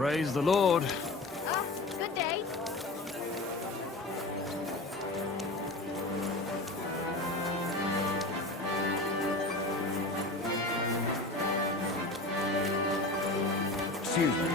Praise the Lord. Good day. Excuse me.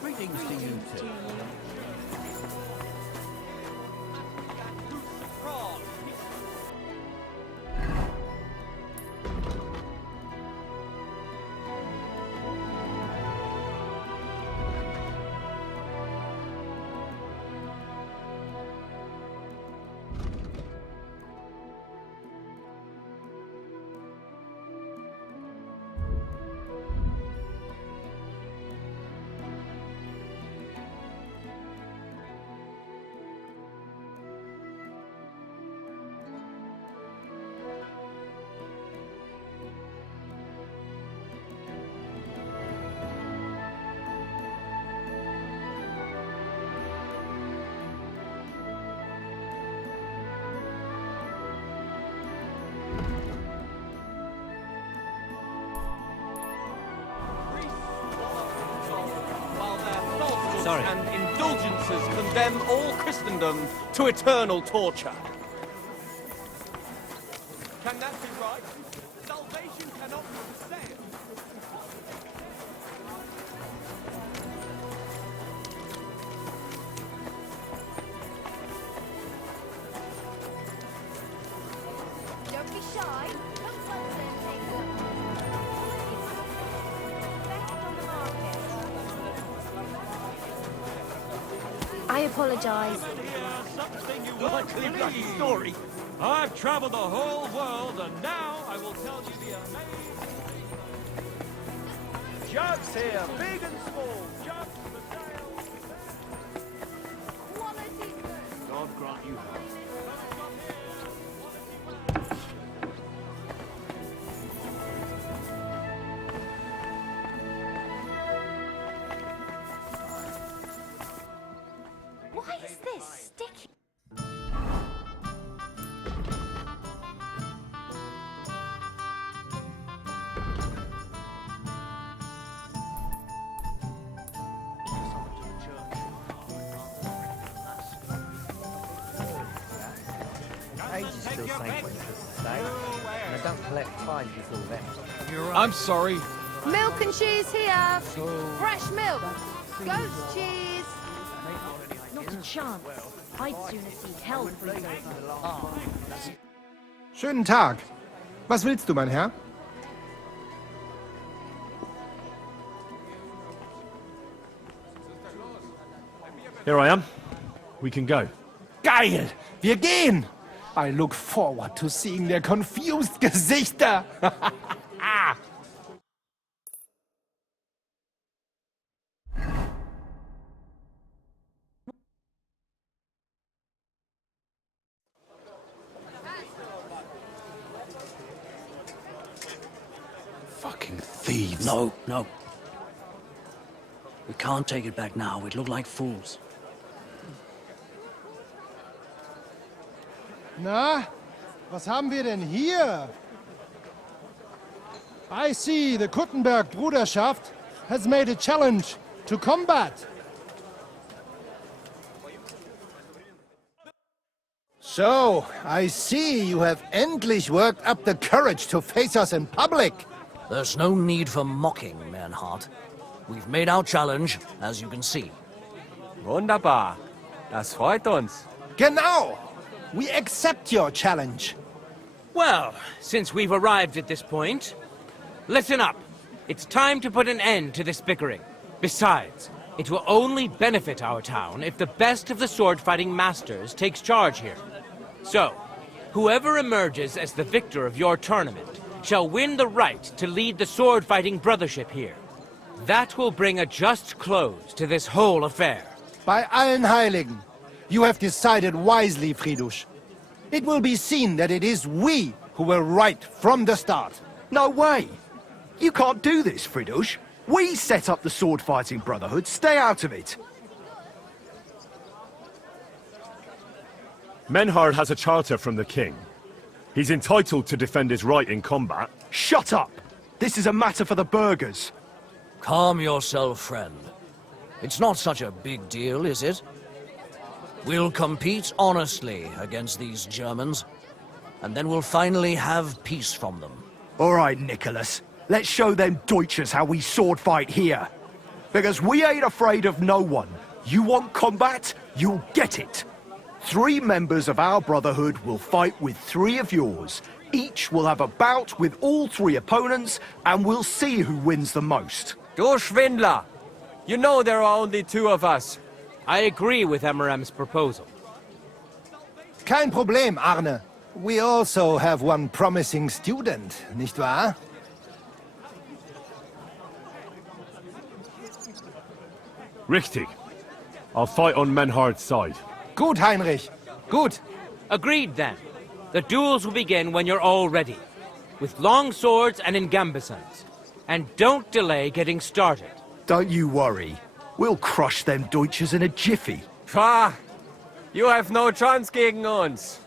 Greetings to you too. Sorry. And indulgences condemn all Christendom to eternal torture. Can that be right? Salvation cannot be saved. Don't be shy. Come closer and take a look. Best on the market. I apologize. Something you likely bloody story. I've traveled the whole world, and now I will tell you the amazing... Jugs here, big and small. Jugs for sale. Quality goods. God grant you health. Why is this sticky? Age is still saying when to stay, and I don't collect fines before then. I'm sorry. Milk and cheese here. Fresh milk. Goat cheese. Not a chance. I'd sooner see hell freeze over. Schönen Tag. Was willst du, mein Herr? Here I am. We can go. Geil! Wir gehen! I look forward to seeing their confused Gesichter. Fucking thieves. No, no. We can't take it back now. We'd look like fools. Na, was haben wir denn hier? I see the Kuttenberg Bruderschaft has made a challenge to combat. So, I see you have endlich worked up the courage to face us in public. There's no need for mocking, Manhart. We've made our challenge, as you can see. Wunderbar. Das freut uns. Genau! We accept your challenge. Well, since we've arrived at this point, listen up. It's time to put an end to this bickering. Besides, it will only benefit our town if the best of the sword-fighting masters takes charge here. So, whoever emerges as the victor of your tournament shall win the right to lead the sword-fighting brothership here. That will bring a just close to this whole affair. Bei allen Heiligen, you have decided wisely, Fridush. It will be seen that it is we who were right from the start. No way! You can't do this, Fridush. We set up the sword-fighting brotherhood. Stay out of it. Menhard has a charter from the king. He's entitled to defend his right in combat. Shut up! This is a matter for the burghers. Calm yourself, friend. It's not such a big deal, is it? We'll compete honestly against these Germans, and then we'll finally have peace from them. All right, Nicholas. Let's show them Deutschers how we sword fight here. Because we ain't afraid of no one. You want combat? You'll get it. 3 members of our brotherhood will fight with 3 of yours. Each will have a bout with all 3 opponents, and we'll see who wins the most. Du Schwindler! You know there are only 2 of us. I agree with Emerem's proposal. Kein Problem, Arne. We also have one promising student, nicht wahr? Richtig. I'll fight on Menhard's side. Gut, Heinrich. Gut. Agreed, then. The duels will begin when you're all ready, with long swords and in gambesons. And don't delay getting started. Don't you worry. We'll crush them Deutschers in a jiffy. Pah! You have no chance gegen uns.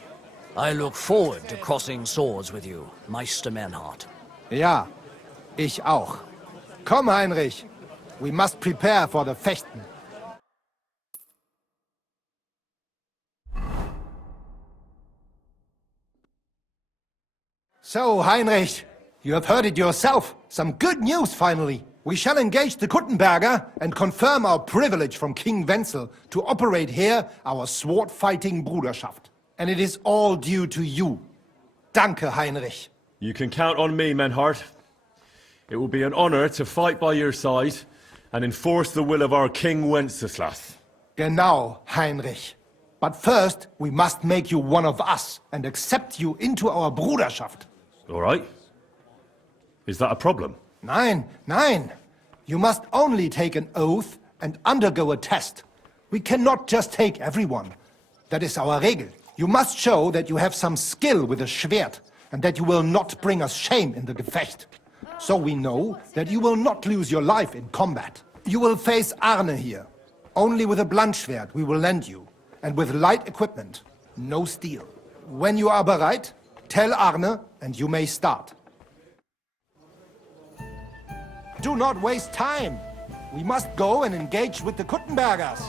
I look forward to crossing swords with you, Meister Manhart. Ja, ich auch. Komm, Heinrich. We must prepare for the Fechten. So, Heinrich, you have heard it yourself. Some good news, finally. We shall engage the Kuttenberger and confirm our privilege from King Wenzel to operate here our sword-fighting Bruderschaft. And it is all due to you. Danke, Heinrich. You can count on me, Menhard. It will be an honor to fight by your side and enforce the will of our King Wenceslas. Genau, Heinrich. But first, we must make you one of us and accept you into our Bruderschaft. All right? Is that a problem? Nein, nein. You must only take an oath and undergo a test. We cannot just take everyone. That is our Regel. You must show that you have some skill with a Schwert and that you will not bring us shame in the Gefecht. So we know that you will not lose your life in combat. You will face Arne here. Only with a blunt Schwert we will lend you, and with light equipment, no steel. When you are bereit, tell Arne and you may start. Do not waste time. We must go and engage with the Kuttenbergers.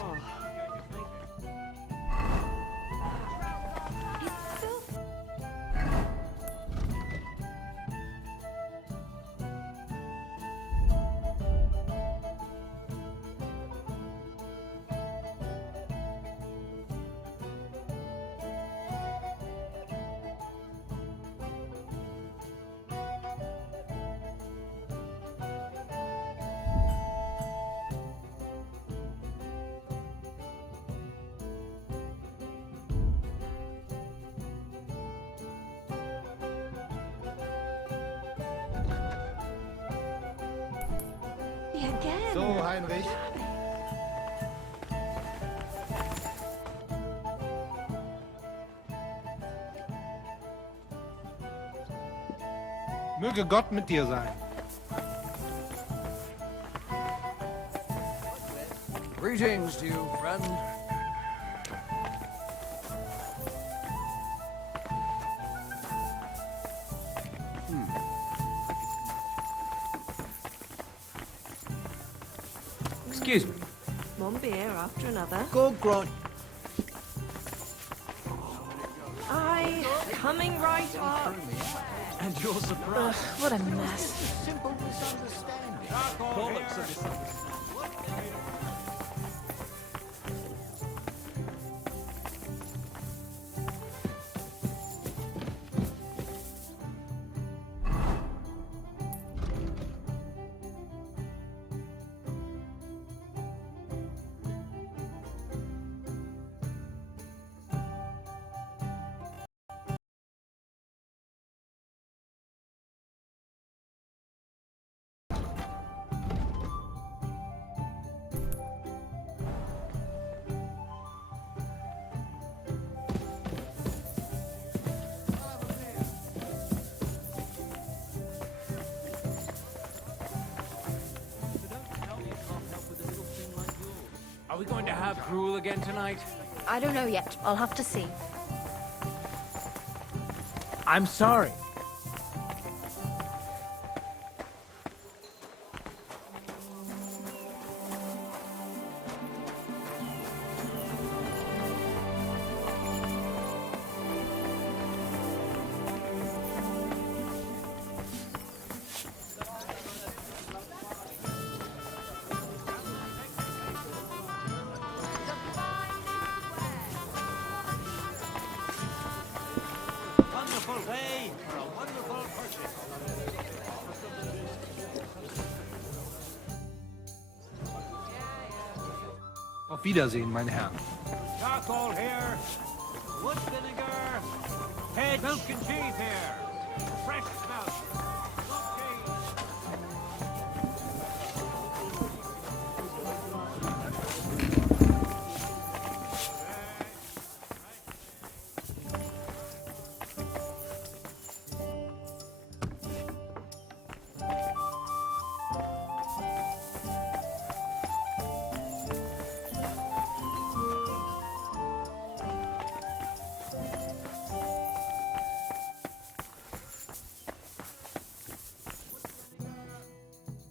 Again. So, Heinrich. Möge Gott mit dir sein. Greetings to you, friend. Excuse me. One beer after another. Go grunt. Aye, coming right up. And you're surprised. What a mess. Bollocks of this. Are we going to have gruel again tonight? I don't know yet. I'll have to see. I'm sorry. Wonderful day for a wonderful purchase. Auf Wiedersehen, mein Herr. Charcoal here. Wood vinegar. Head milk and cheese here. Fresh smell.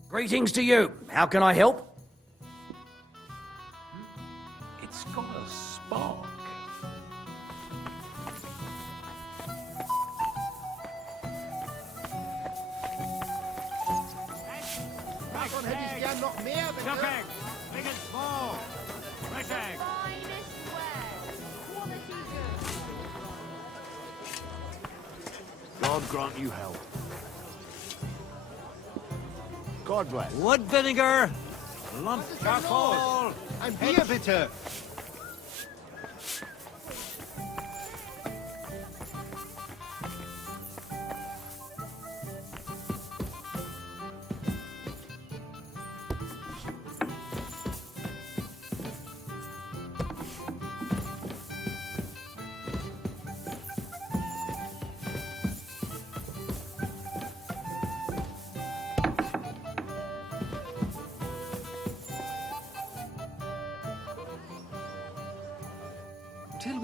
Greetings to you. How can I help? It's got a spark. Davon hätte ich gern noch mehr, bitte. Duck egg. Big and small. Fresh egg. Finest wares. Quality goods. God grant you help. God bless. Wood vinegar. Lump charcoal. Ein Bier, bitte.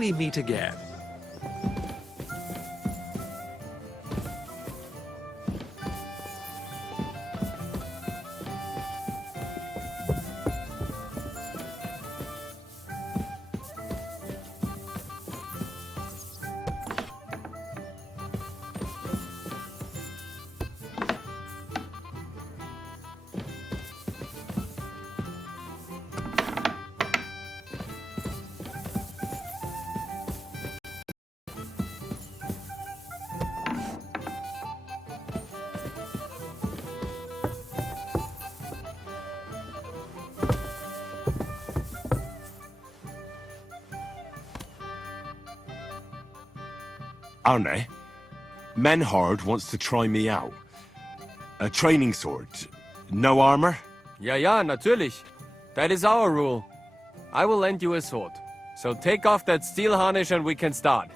we meet again. Arne, Menhard wants to try me out. A training sword. No armor? Ja, natürlich. That is our rule. I will lend you a sword. So take off that steel harness and we can start.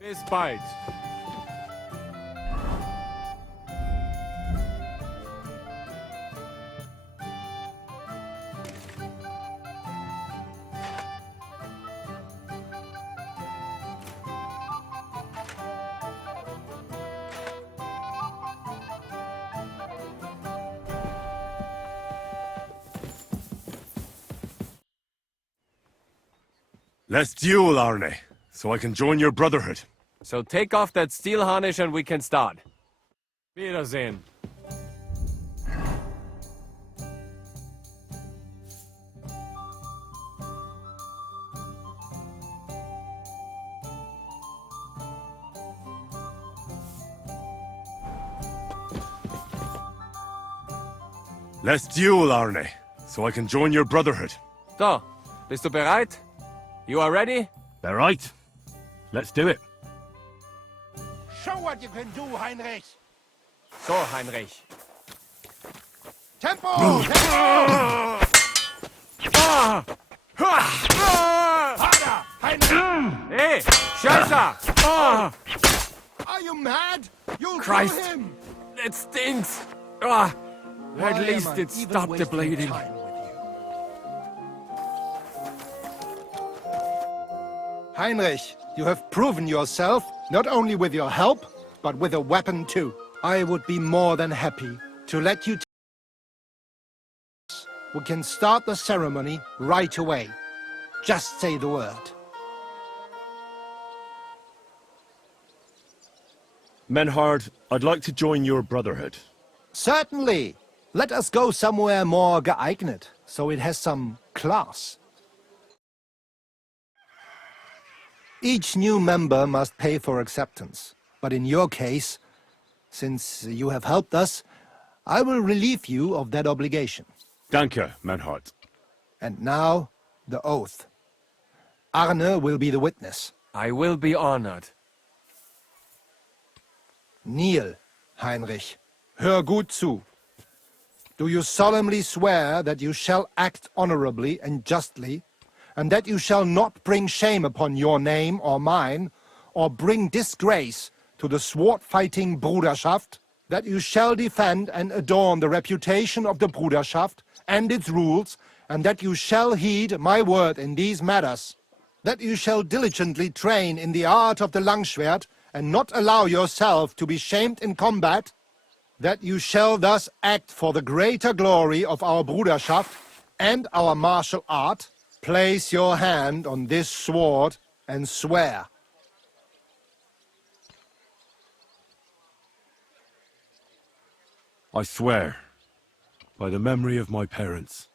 Bis bald. Let's duel, Arne, so I can join your brotherhood. So take off that steel harness and we can start. Wiedersehen. Let's duel, Arne, so I can join your brotherhood. So, bist du bereit? You are ready? All right. Let's do it. Show what you can do, Heinrich! So, Heinrich. Tempo! Harder, Heinrich! Hey, Scheiße! Are you mad? You'll Christ. kill him! It stinks! Why At least am I it even stopped the wasting bleeding. time with you? Heinrich, you have proven yourself, not only with your help, but with a weapon too. I would be more than happy to let you. We can start the ceremony right away. Just say the word. Menhard, I'd like to join your brotherhood. Certainly. Let us go somewhere more geeignet, so it has some class. Each new member must pay for acceptance. But in your case, since you have helped us, I will relieve you of that obligation. Danke, Menhard. And now, the oath. Arne will be the witness. I will be honored. Kneel, Heinrich. Hör gut zu. Do you solemnly swear that you shall act honorably and justly, and that you shall not bring shame upon your name or mine, or bring disgrace to the Swordfighting Bruderschaft, that you shall defend and adorn the reputation of the Bruderschaft and its rules, and that you shall heed my word in these matters, that you shall diligently train in the art of the Langschwert, and not allow yourself to be shamed in combat, that you shall thus act for the greater glory of our Bruderschaft and our martial art. Place your hand on this sword and swear. I swear, by the memory of my parents,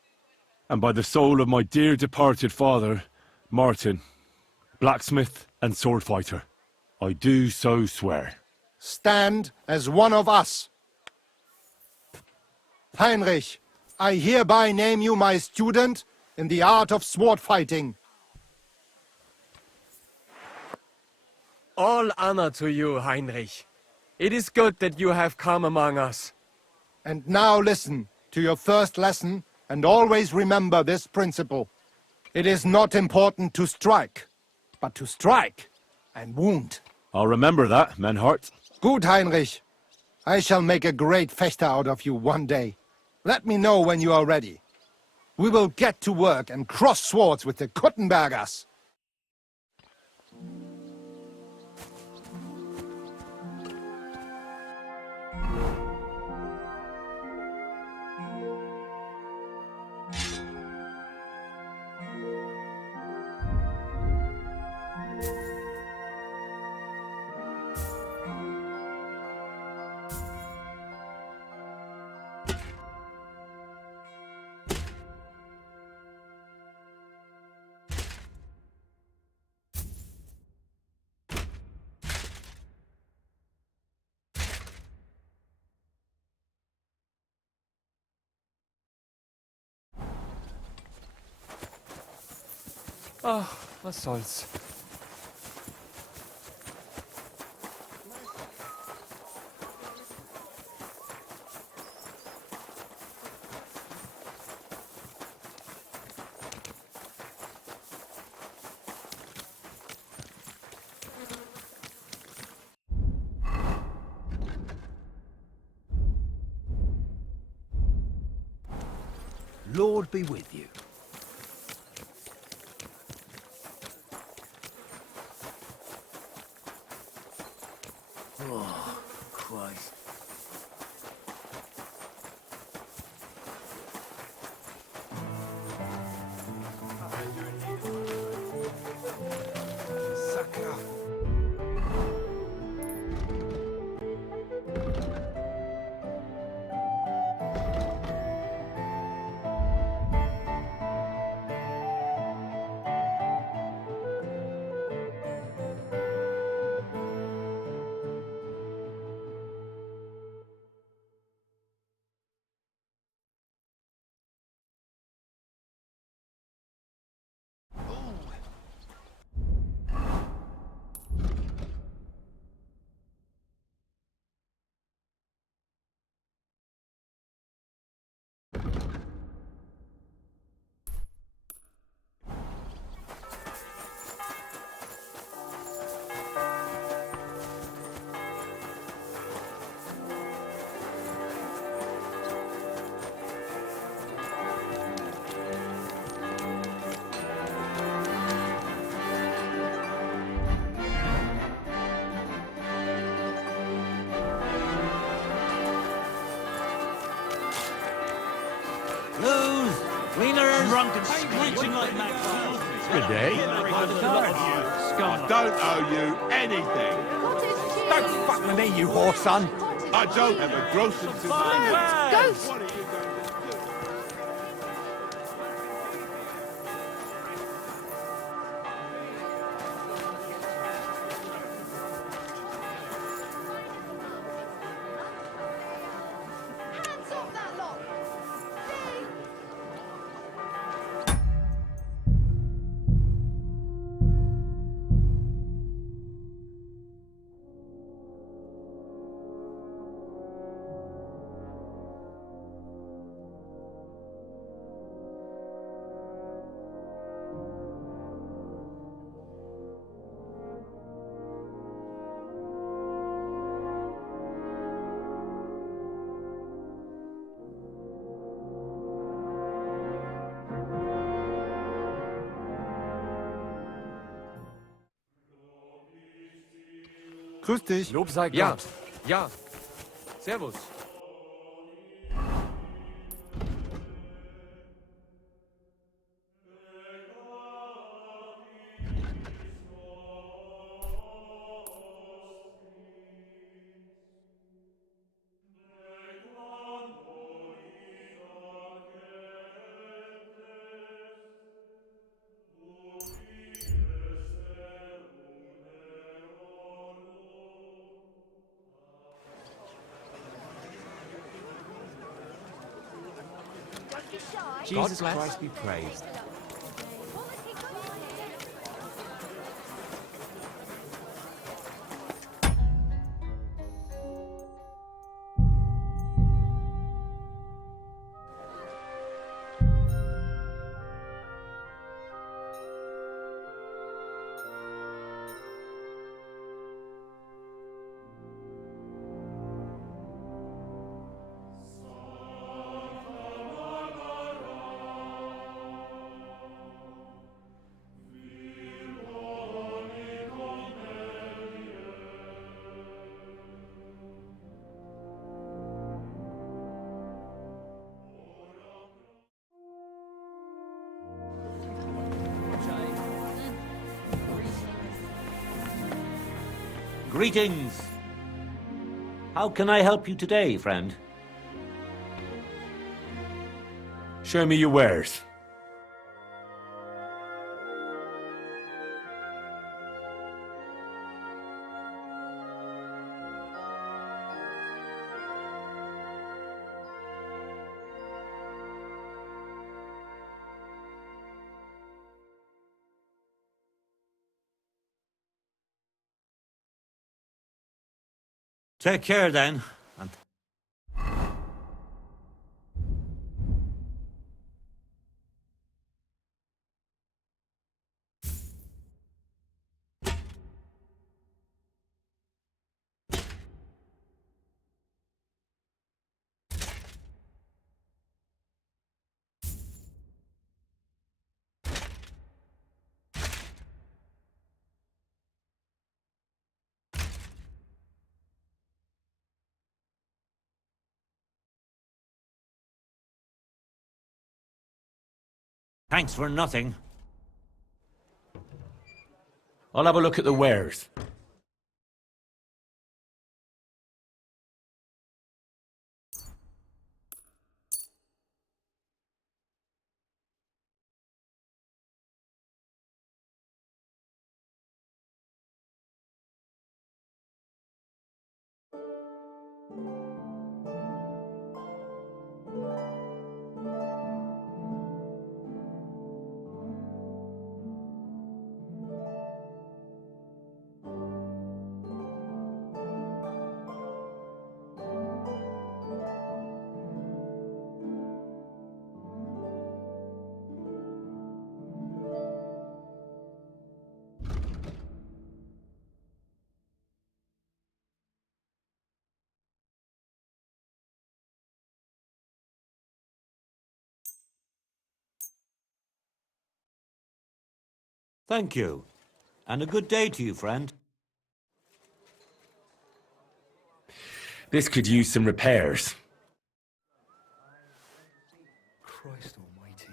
and by the soul of my dear departed father, Martin, blacksmith and swordfighter, I do so swear. Stand as one of us. Heinrich, I hereby name you my student in the art of sword fighting. All honor to you, Heinrich. It is good that you have come among us. And now listen to your first lesson and always remember this principle. It is not important to strike, but to strike and wound. I'll remember that, Menhard. Good, Heinrich. I shall make a great fechter out of you one day. Let me know when you are ready. We will get to work and cross swords with the Kuttenbergers. Was soll's. Lord be with you. Oh, Christ. Blues, cleaners, drunk and screeching like magpies. Good day. I don't owe you anything. Cottage cheese. Don't fuck with me, you whore son. I don't have a gross and Ghost. What are you going to do? Hands off that lot. See? Grüß dich. Lob sei Gott. Ja. Servus. Don't be shy. Jesus Christ be praised. Quality company. Greetings. How can I help you today, friend? Show me your wares. Take care then. And thanks for nothing. I'll have a look at the wares. Thank you. And a good day to you, friend. This could use some repairs. Christ almighty.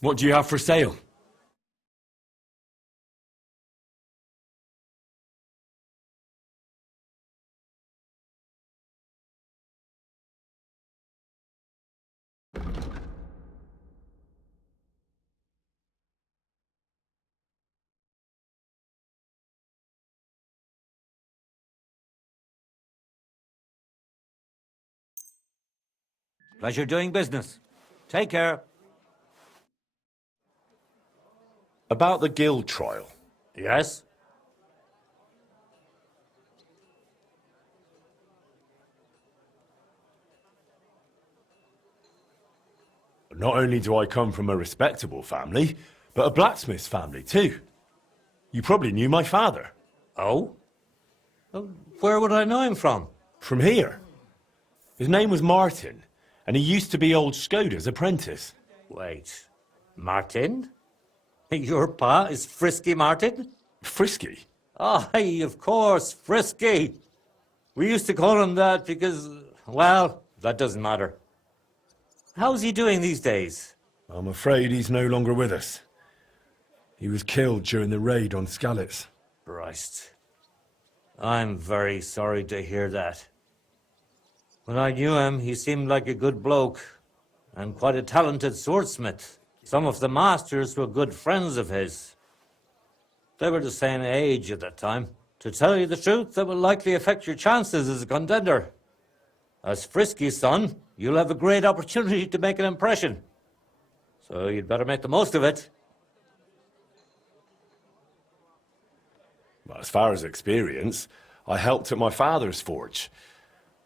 What do you have for sale? Pleasure doing business. Take care. About the guild trial. Yes? Not only do I come from a respectable family, but a blacksmith's family too. You probably knew my father. Oh? Where would I know him from? From here. His name was Martin, and he used to be old Skoda's apprentice. Wait. Martin? Your pa is Frisky Martin? Frisky? Aye, of course, Frisky. We used to call him that because, well, that doesn't matter. How's he doing these days? I'm afraid he's no longer with us. He was killed during the raid on Skalitz. Christ. I'm very sorry to hear that. When I knew him, he seemed like a good bloke and quite a talented swordsmith. Some of the masters were good friends of his. They were the same age at that time. To tell you the truth, that will likely affect your chances as a contender. As Frisky's son, you'll have a great opportunity to make an impression. So you'd better make the most of it. Well, as far as experience, I helped at my father's forge.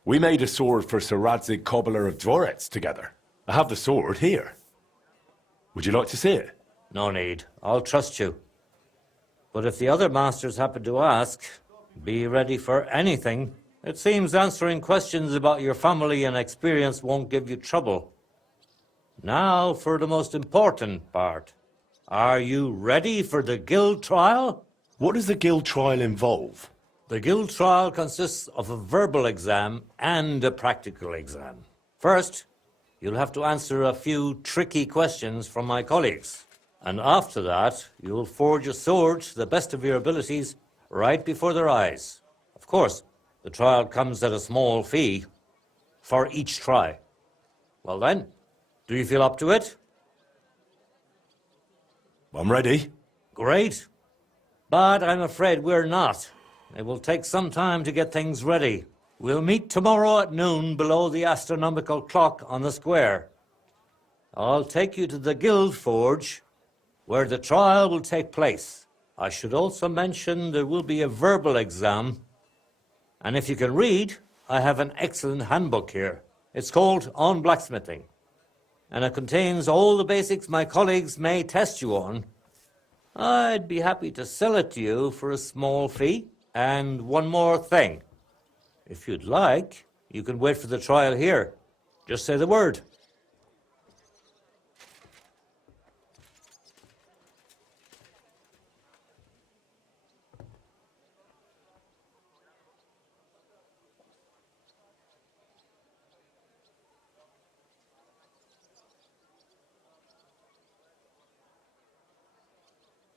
We made a sword for Sir Radzig Cobbler of Dvorets together. I have the sword here. Would you like to see it? No need. I'll trust you. But if the other masters happen to ask, be ready for anything. It seems answering questions about your family and experience won't give you trouble. Now for the most important part. Are you ready for the guild trial? What does the guild trial involve? The guild trial consists of a verbal exam and a practical exam. First, you'll have to answer a few tricky questions from my colleagues. And after that, you'll forge a sword to the best of your abilities right before their eyes. Of course, the trial comes at a small fee for each try. Well then, do you feel up to it? I'm ready. Great. But I'm afraid we're not. It will take some time to get things ready. We'll meet tomorrow at noon below the astronomical clock on the square. I'll take you to the Guild Forge, where the trial will take place. I should also mention there will be a verbal exam. And if you can read, I have an excellent handbook here. It's called On Blacksmithing, and it contains all the basics my colleagues may test you on. I'd be happy to sell it to you for a small fee. And one more thing. If you'd like, you can wait for the trial here. Just say the word.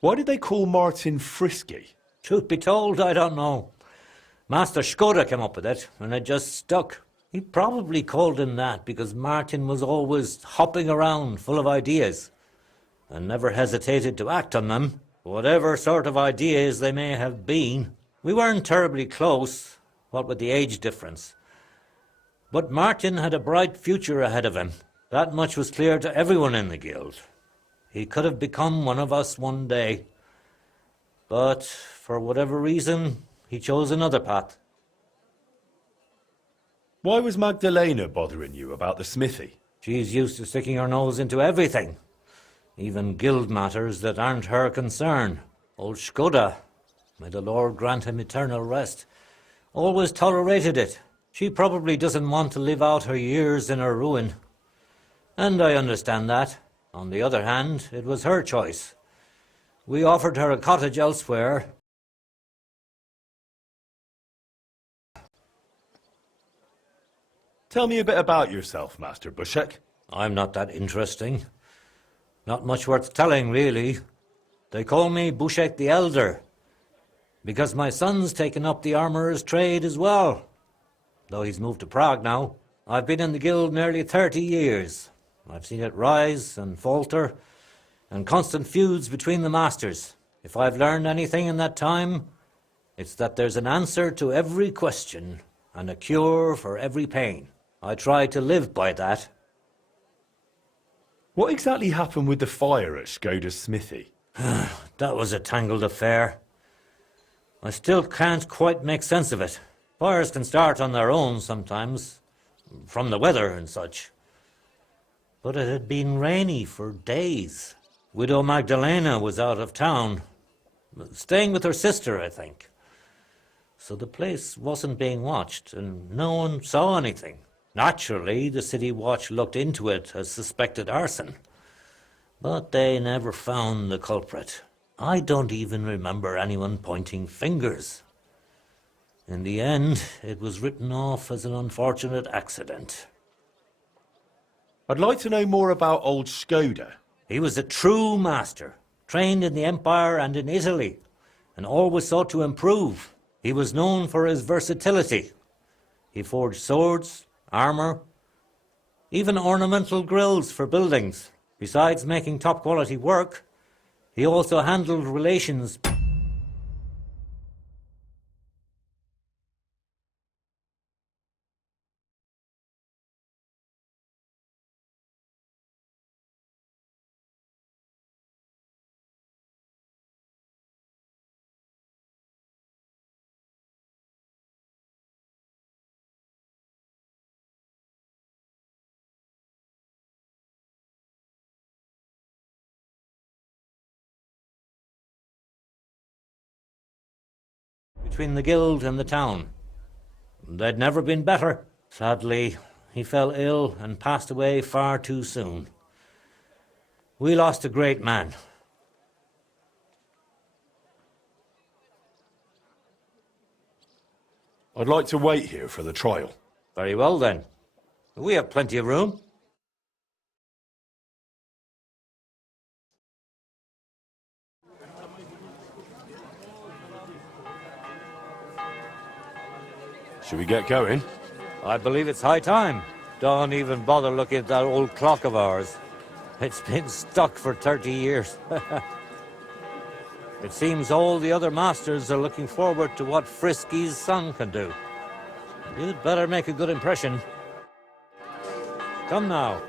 Why did they call Martin Frisky? Truth be told, I don't know. Master Skoda came up with it, and it just stuck. He probably called him that because Martin was always hopping around, full of ideas, and never hesitated to act on them, whatever sort of ideas they may have been. We weren't terribly close, what with the age difference. But Martin had a bright future ahead of him. That much was clear to everyone in the guild. He could have become one of us one day. But for whatever reason, he chose another path. Why was Magdalena bothering you about the smithy? She's used to sticking her nose into everything, even guild matters that aren't her concern. Old Skoda, may the Lord grant him eternal rest, always tolerated it. She probably doesn't want to live out her years in her ruin. And I understand that. On the other hand, it was her choice. We offered her a cottage elsewhere. Tell me a bit about yourself, Master Bushek. I'm not that interesting. Not much worth telling, really. They call me Bushek the Elder, because my son's taken up the armourer's trade as well, though he's moved to Prague now. I've been in the guild nearly 30 years. I've seen it rise and falter, and constant feuds between the masters. If I've learned anything in that time, it's that there's an answer to every question and a cure for every pain. I try to live by that. What exactly happened with the fire at Skoda's smithy? That was a tangled affair. I still can't quite make sense of it. Fires can start on their own sometimes, from the weather and such. But it had been rainy for days. Widow Magdalena was out of town, staying with her sister, I think. So the place wasn't being watched, and no one saw anything. Naturally, the city watch looked into it as suspected arson. But they never found the culprit. I don't even remember anyone pointing fingers. In the end, it was written off as an unfortunate accident. I'd like to know more about old Skoda. He was a true master, trained in the Empire and in Italy, and always sought to improve. He was known for his versatility. He forged swords, armour, even ornamental grills for buildings. Besides making top-quality work, he also handled relations between the guild and the town. They'd never been better. Sadly, he fell ill and passed away far too soon. We lost a great man. I'd like to wait here for the trial. Very well, then. We have plenty of room. Should we get going? I believe it's high time. Don't even bother looking at that old clock of ours. It's been stuck for 30 years. It seems all the other masters are looking forward to what Frisky's son can do. You'd better make a good impression. Come now.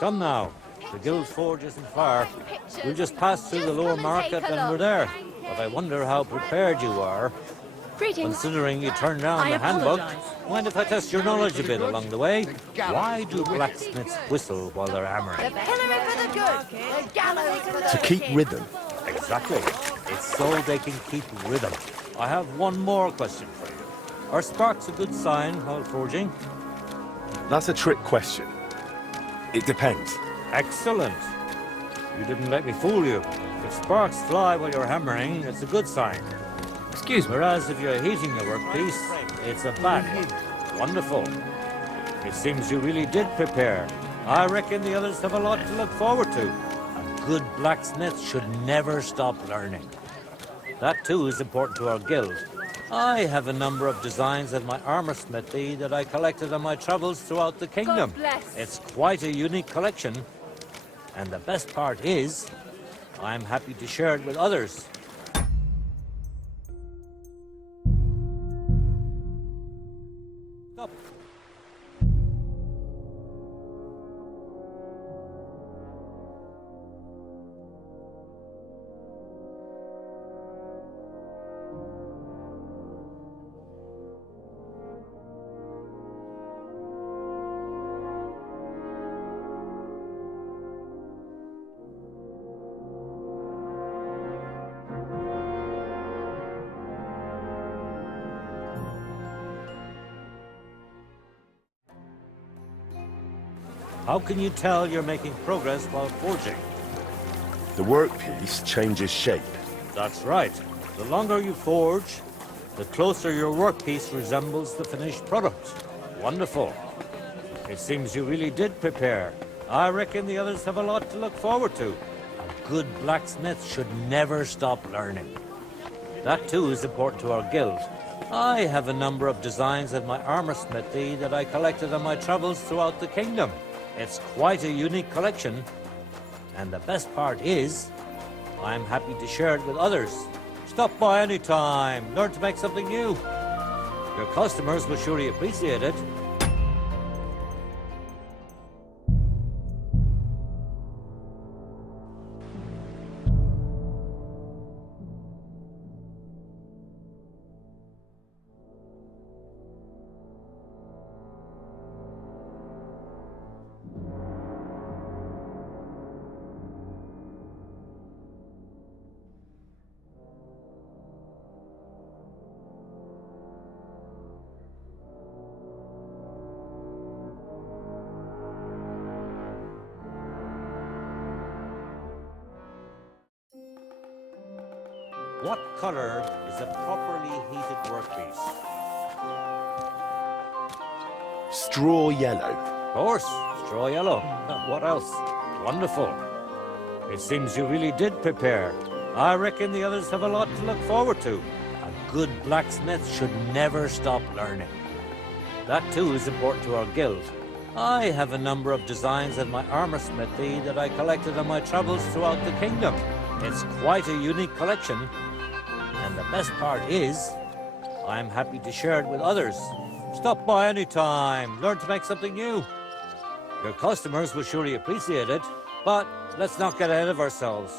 Come now. The guild forge isn't far. We'll just pass through the lower market and we're there. But I wonder how prepared you are. Greetings. Considering you turned down I the handbook, apologize. mind if I test your knowledge a bit along the way? Why do blacksmiths whistle while they're hammering? The pillory for the good, the gallows for the To keep wicked. rhythm. Exactly. It's so they can keep rhythm. I have one more question for you. Are sparks a good sign while forging? That's a trick question. It depends. Excellent. You didn't let me fool you. If sparks fly while you're hammering, it's a good sign. Excuse me. Whereas if you're heating the workpiece, it's a bad one. Wonderful. It seems you really did prepare. I reckon the others have a lot to look forward to. A good blacksmith should never stop learning. That too is important to our guild. I have a number of designs in my armor smithy that I collected on my travels throughout the kingdom. God bless. It's quite a unique collection. And the best part is, I'm happy to share it with others. Stop. How can you tell you're making progress while forging? The workpiece changes shape. That's right. The longer you forge, the closer your workpiece resembles the finished product. Wonderful. It seems you really did prepare. I reckon the others have a lot to look forward to. A good blacksmith should never stop learning. That too is important to our guild. I have a number of designs in my armor smithy that I collected on my travels throughout the kingdom. It's quite a unique collection. And the best part is, I'm happy to share it with others. Stop by any time. Learn to make something new. Your customers will surely appreciate it. What color is a properly heated workpiece? Straw yellow. Of course, straw yellow. What else? Wonderful. It seems you really did prepare. I reckon the others have a lot to look forward to. A good blacksmith should never stop learning. That too is important to our guild. I have a number of designs in my armor smithy that I collected on my travels throughout the kingdom. It's quite a unique collection. And the best part is, I'm happy to share it with others. Stop by any time. Learn to make something new. Your customers will surely appreciate it. But let's not get ahead of ourselves.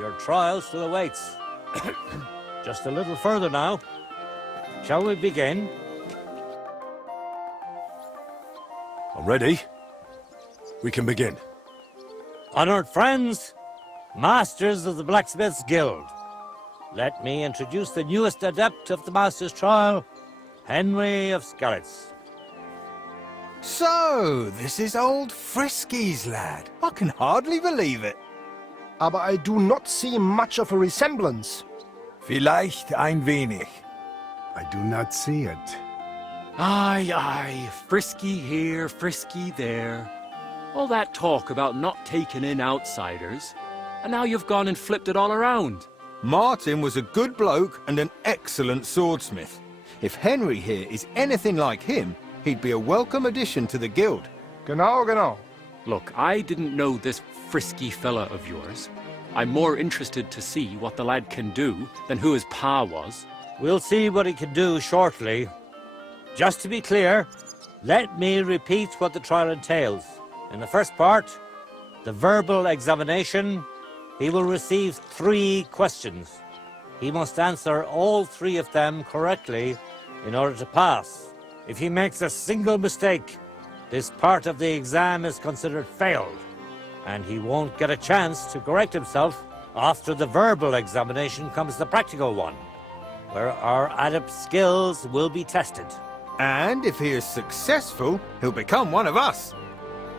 Your trial still awaits. Just a little further now. Shall we begin? I'm ready. We can begin. Honored friends, masters of the Blacksmiths Guild, let me introduce the newest adept of the Master's Trial, Henry of Skalitz. So, this is old Frisky's lad. I can hardly believe it. Aber I do not see much of a resemblance. Vielleicht ein wenig. I do not see it. Aye, aye, Frisky here, Frisky there. All that talk about not taking in outsiders, and now you've gone and flipped it all around. Martin was a good bloke and an excellent swordsmith. If Henry here is anything like him, he'd be a welcome addition to the guild. Genau, genau. Look, I didn't know this Frisky fella of yours. I'm more interested to see what the lad can do than who his pa was. We'll see what he can do shortly. Just to be clear, let me repeat what the trial entails. In the first part, The verbal examination, he will receive 3 questions. He must answer all 3 of them correctly in order to pass. If he makes a single mistake, this part of the exam is considered failed, and he won't get a chance to correct himself. After the verbal examination comes the practical one, where our adept skills will be tested. And if he is successful, he'll become one of us.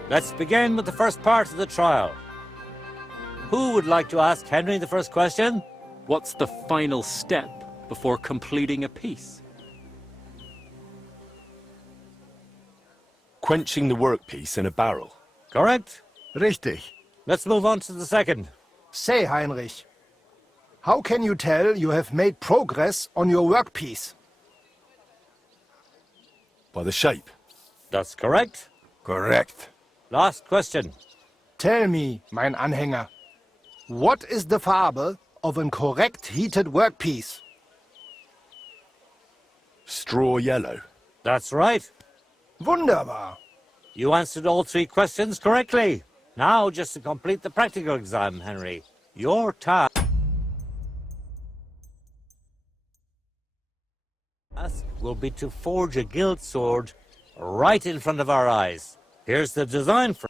Let's begin with the first part of the trial. Who would like to ask Henry the first question? What's the final step before completing a piece? Quenching the workpiece in a barrel. Correct? Richtig. Let's move on to the second. Say, Heinrich, how can you tell you have made progress on your workpiece? By the shape. That's correct. Correct. Last question. Tell me, mein Anhänger, what is the Farbe of a correct heated workpiece? Straw yellow. That's right. Wunderbar. You answered all 3 questions correctly. Now, just to complete the practical exam, Henry, your task will be to forge a gilt sword right in front of our eyes. Here's the design for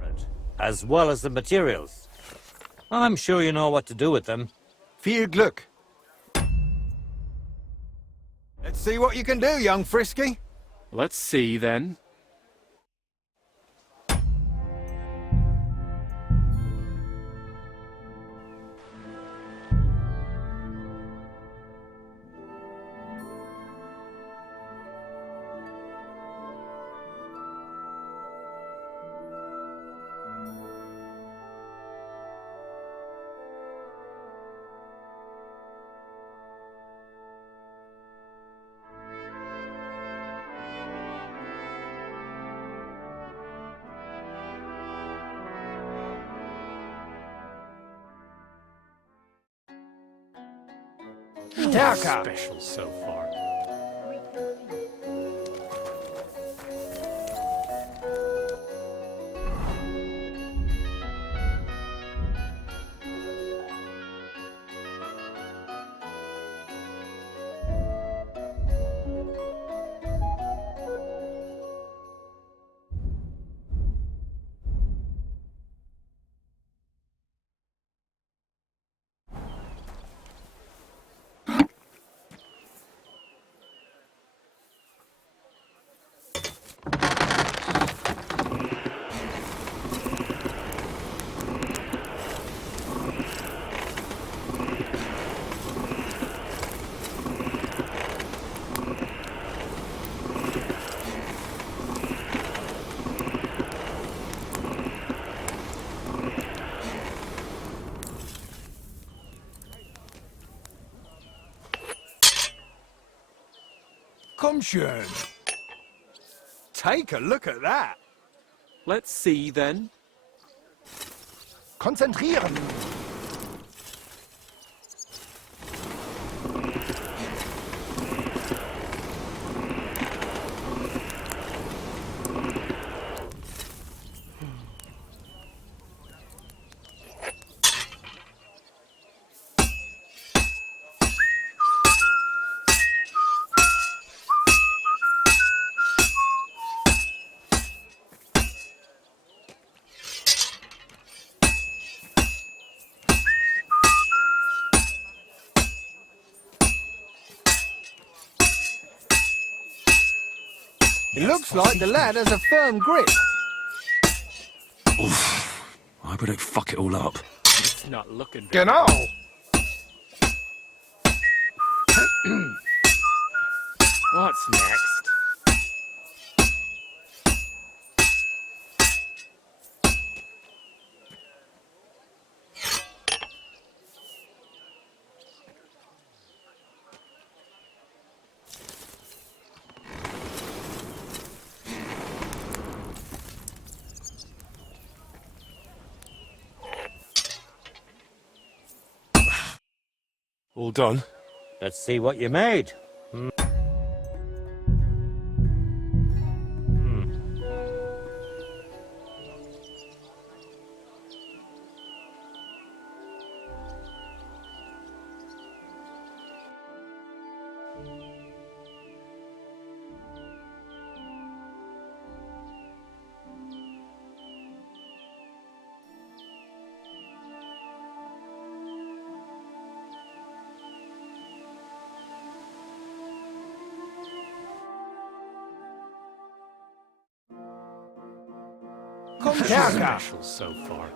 it, as well as the materials. I'm sure you know what to do with them. Viel Glück. Let's see what you can do, young Frisky. Let's see, then. Stärker. Special so far. Komm schön. Take a look at that. Let's see, then. Konzentrieren. It looks like the lad has a firm grip. Oof. I hope I don't fuck it all up. It's not looking very Genau. What's next? All done? Let's see what you made. stärker. Special so far.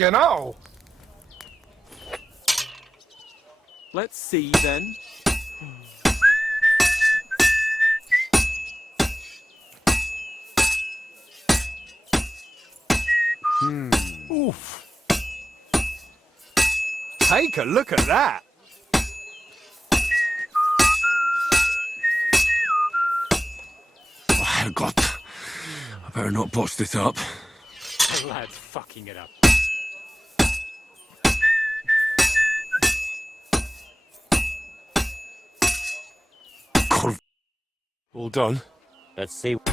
Genau. Let's see then. Oof. Take a look at that. Oh, Herrgott. I better not botch this up. The lad's fucking it up. All done? Let's see what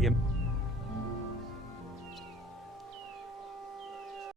you